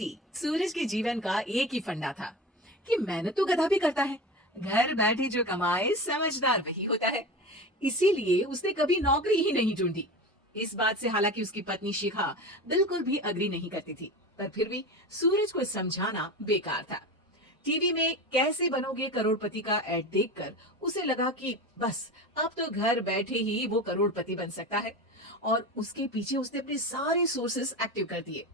करोड़पति सूरज के जीवन का एक ही फंडा था कि मेहनत तो गधा भी करता है, घर बैठे जो कमाए समझदार वही होता है। इसीलिए उसने कभी नौकरी ही नहीं ढूंढी। इस बात से हालांकि उसकी पत्नी शिखा बिल्कुल भी अग्री नहीं करती थी, पर फिर भी सूरज को समझाना बेकार था। टीवी में कैसे बनोगे करोड़पति का एड देखकर उसे लगा कि बस अब तो घर बैठे ही वो करोड़पति बन सकता है, और उसके पीछे उसने अपने सारे सोर्सेस एक्टिव कर दिए।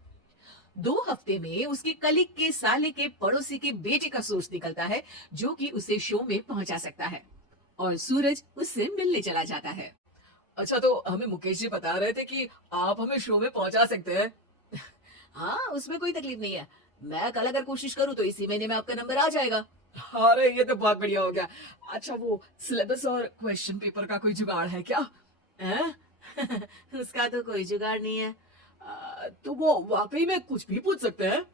2 हफ्ते में उसके कलीग के साले के पड़ोसी के बेटे का सोर्स निकलता है जो कि उसे शो में पहुंचा सकता है, और सूरज उससे मिलने चला जाता है। अच्छा, तो हमें मुकेश जी बता रहे थे कि आप हमें शो में पहुंचा सकते हैं। हाँ, उसमें कोई तकलीफ नहीं है। मैं कल अगर कोशिश करूँ तो इसी महीने में आपका नंबर आ जाएगा। अरे ये तो बहुत बढ़िया हो गया। अच्छा, वो सिलेबस और क्वेश्चन पेपर का कोई जुगाड़ है क्या? हैं? उसका तो कोई जुगाड़ नहीं है। तो वो वाकई में कुछ भी पूछ सकते हैं?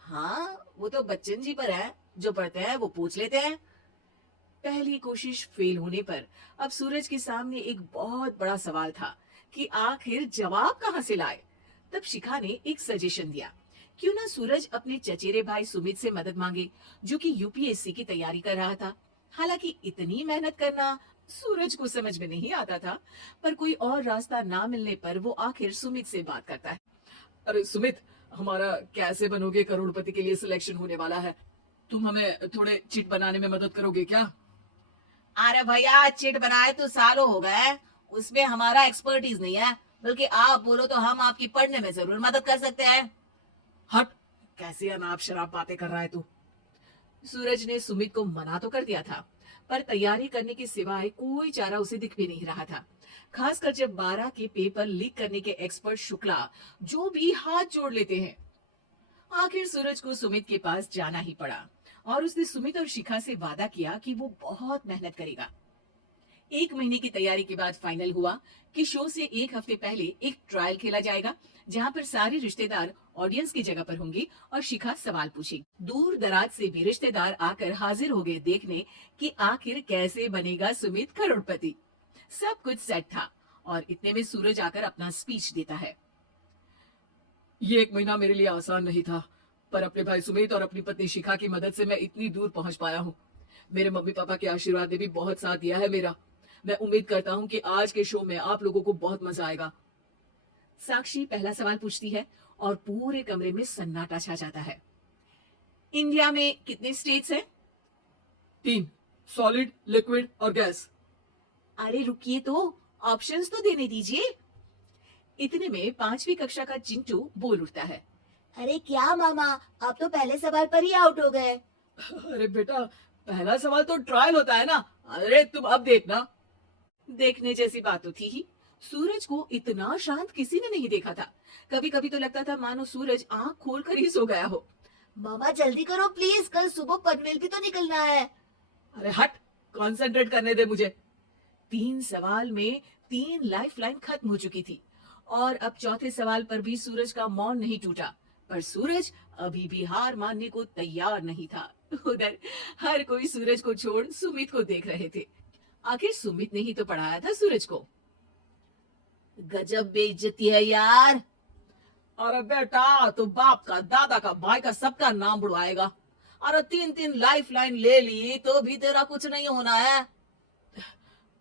हाँ, वो तो बच्चन जी पर है, जो पढ़ते हैं वो पूछ लेते हैं। पहली कोशिश फेल होने पर अब सूरज के सामने एक बहुत बड़ा सवाल था कि आखिर जवाब कहाँ से लाए। तब शिखा ने एक सजेशन दिया, क्यों ना सूरज अपने चचेरे भाई सुमित से मदद मांगे, जो कि यूपीएससी की तैयारी कर रहा था। हालांकि इतनी मेहनत करना सूरज को समझ में नहीं आता था, पर कोई और रास्ता ना मिलने पर वो आखिर सुमित से बात करता है। अरे सुमित, हमारा कैसे बनोगे करोड़पति के लिए सिलेक्शन होने वाला है। तुम हमें थोड़े चिट बनाने में मदद करोगे क्या? अरे भैया, चिट बनाए तो सालों हो गए, उसमें हमारा एक्सपर्टीज नहीं है। बल्कि आप बोलो तो हम आपकी पढ़ने में जरूर मदद कर सकते हैं। हट, कैसी अनाप शराब बातें कर रहा है तू। सूरज ने सुमित को मना तो कर दिया था, पर तैयारी करने के सिवाय कोई चारा उसे दिख भी नहीं रहा था। खासकर जब 12 के पेपर लीक करने के एक्सपर्ट शुक्ला जो भी हाथ जोड़ लेते हैं। आखिर सूरज को सुमित के पास जाना ही पड़ा, और उसने सुमित और शिखा से वादा किया कि वो बहुत मेहनत करेगा। 1 महीने की तैयारी के बाद फाइनल हुआ कि शो से 1 हफ्ते पहले एक ट्रायल खेला जाएगा, जहां पर सारे रिश्तेदार ऑडियंस की जगह पर होंगे और शिखा सवाल पूछेगी। दूर दराज से भी रिश्तेदार आकर हाजिर हो गए देखने कि आखिर कैसे बनेगा सुमित करोड़पति। सब कुछ सेट था, और इतने में सूरज आकर अपना स्पीच देता है। ये 1 महीना मेरे लिए आसान नहीं था, पर अपने भाई सुमित और अपनी पत्नी शिखा की मदद से मैं इतनी दूर पहुंच पाया हूँ। मेरे मम्मी पापा के आशीर्वाद ने भी बहुत साथ दिया है मेरा। मैं उम्मीद करता हूँ कि आज के शो में आप लोगों को बहुत मजा आएगा। साक्षी पहला सवाल पूछती है, और पूरे कमरे में सन्नाटा छा जाता है। इंडिया में कितने स्टेट्स हैं? 3, सॉलिड, लिक्विड और गैस। अरे रुकिए, तो ऑप्शंस तो देने दीजिए। इतने में 5वीं कक्षा का चिंटू बोल उठता है। अरे क्या मामा, आप तो पहले सवाल पर ही आउट हो गए। अरे बेटा, पहला सवाल तो ट्रायल होता है ना। अरे तुम अब देखना। देखने जैसी बात तो थी ही। सूरज को इतना शांत किसी ने नहीं देखा था। कभी कभी तो लगता था मानो सूरज आंख खोलकर ही सो गया हो। मामा जल्दी करो प्लीज, कल सुबह पनवेल भी तो निकलना है। अरे हट, कंसंट्रेट करने दे मुझे। 3 सवाल में 3 लाइफलाइन खत्म हो चुकी थी, और अब चौथे सवाल पर भी सूरज का मौन नहीं टूटा। पर सूरज अभी भी हार मानने को तैयार नहीं था। उधर हर कोई सूरज को छोड़ सुमित को देख रहे थे। आखिर सुमित ने ही तो पढ़ाया था सूरज को। गजब बेइज्जती है यार। अरे बेटा, तो बाप का, दादा का, भाई का, सबका नाम बुड़वाएगा। अरे 3 लाइफलाइन ले ली तो भी तेरा कुछ नहीं होना है।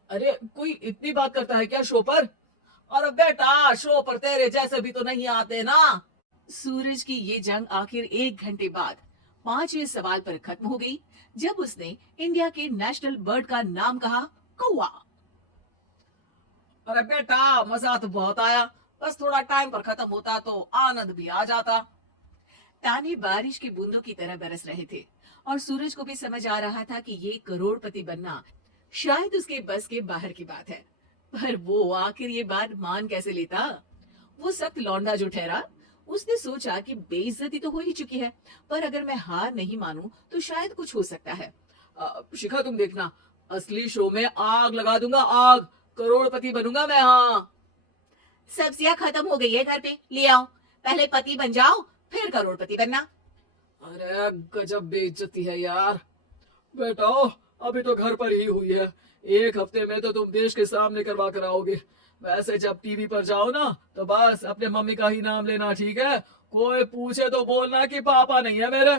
अरे कोई इतनी बात करता है क्या शो पर? अरे बेटा, शो पर तेरे जैसे भी तो नहीं आते ना। सूरज की ये जंग आखिर 1 घंटे बाद 5वें सवाल पर खत्म हो गई, जब उसने इंडिया के नेशनल बर्ड का नाम कहा, कौवा। अरे बेटा, मजा तो बहुत आया, बस थोड़ा टाइम पर खत्म होता तो आनंद भी आ जाता। ताने बारिश की बूंदों की तरह बरस रहे थे, और सूरज को भी समझ आ रहा था कि ये करोड़पति बनना शायद उसके बस के बाहर की बात है। पर वो आखिर ये बात मान कैसे लेता? वो सख्त लौंडा जो ठहरा, उसने सोचा कि बेइज्जती तो हो ही चुकी है, पर अगर मैं हार नहीं मानूं तो शायद कुछ हो सकता है। शिखा तुम देखना, असली शो में आग लगा दूंगा, आग। करोड़पति बनूंगा मैं। हाँ, सब्जियां खत्म हो गई है घर पे, ले आओ। पहले पति बन जाओ, फिर करोड़पति बनना। अरे गजब बेइज्जती है यार। बेटा, अभी तो घर पर ही हुई है, 1 हफ्ते में तो तुम देश के सामने करवा कर आओगे। वैसे जब टीवी पर जाओ ना, तो बस अपने मम्मी का ही नाम लेना, ठीक है? कोई पूछे तो बोलना कि पापा नहीं है मेरे।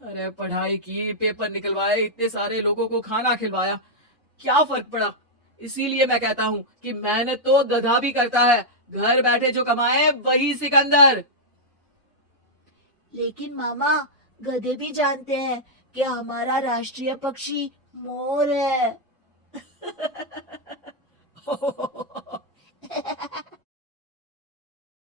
अरे पढ़ाई की, पेपर निकलवाए, इतने सारे लोगों को खाना खिलवाया, क्या फर्क पड़ा। इसीलिए मैं कहता हूँ कि मेहनत तो गधा भी करता है, घर बैठे जो कमाए वही सिकंदर। लेकिन मामा, गधे भी जानते हैं कि हमारा राष्ट्रीय पक्षी मोर है।